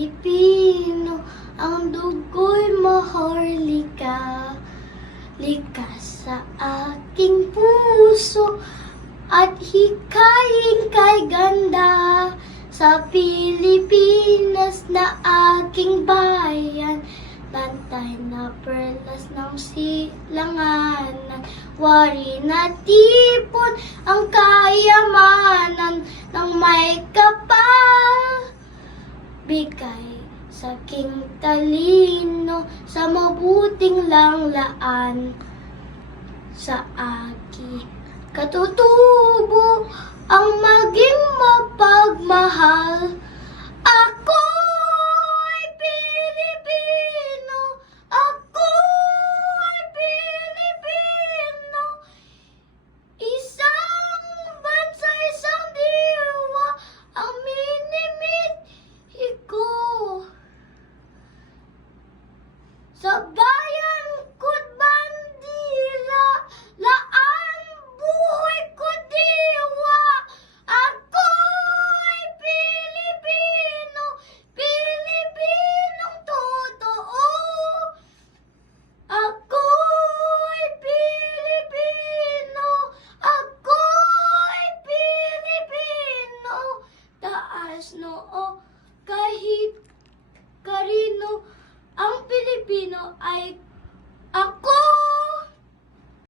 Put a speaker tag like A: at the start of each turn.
A: Pilipino, ang dugo'y maharlika. Likas sa aking puso at hikayin kay ganda sa Pilipinas na aking bayan. Bantay na perlas ng silanganan, wari na tipon ang kayamanan ng may kapal. Bigay sa king talino sa mabuting langlaan sa aking katutubo ang maging Sa bayan ko't bandila, laan buhay ko diwa. Ako'y Pilipino, Pilipinong totoo. Ako'y Pilipino, ako'y Pilipino. Taas noo kahit